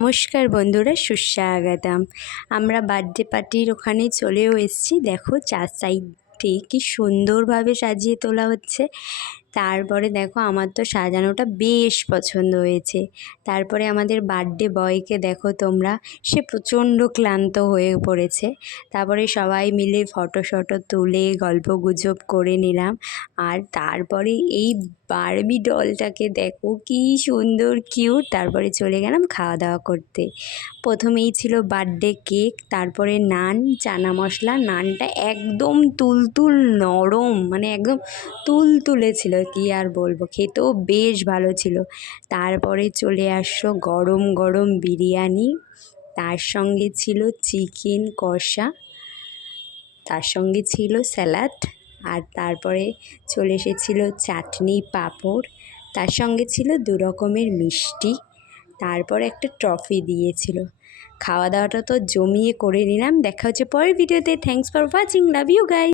নমস্কার বন্ধুরা, সুস্বাগতম। আমরা বার্থডে পার্টির ওখানে চলেও এসেছি। দেখো চার সাইডে কি সুন্দরভাবে সাজিয়ে তোলা হচ্ছে। তারপরে দেখো আমার তো সাজানোটা বেশ পছন্দ হয়েছে। তারপরে আমাদের বার্থডে বয়কে দেখো তোমরা, সে প্রচণ্ড ক্লান্ত হয়ে পড়েছে। তারপরে সবাই মিলে ফটো তুলে গল্পগুজব করে নিলাম। আর তারপরে এই বারবি ডলটাকে দেখো কি সুন্দর কিউট। তারপরে চলে গেলাম খাওয়া দাওয়া করতে। প্রথমেই ছিল বার্থডে কেক, তারপরে নান, চানা মশলা। নানটা একদম তুলতুল নরম, মানে একদম তুলতুলে ছিল, কি আর বলবো, খেতেও বেশ ভালো ছিল। তারপরে চলে আসলো গরম গরম বিরিয়ানি, তার সঙ্গে ছিল চিকেন কষা, তার সঙ্গে ছিল স্যালাড, আর তারপরে চলে এসেছিলো চাটনি, পাঁপড়, তার সঙ্গে ছিল 2 রকমের মিষ্টি, তারপর একটা ট্রফি দিয়েছিল। খাওয়া দাওয়াটা তো জমিয়ে করে নিলাম। দেখা হচ্ছে পরের ভিডিওতে। Thanks for watching, love you guys.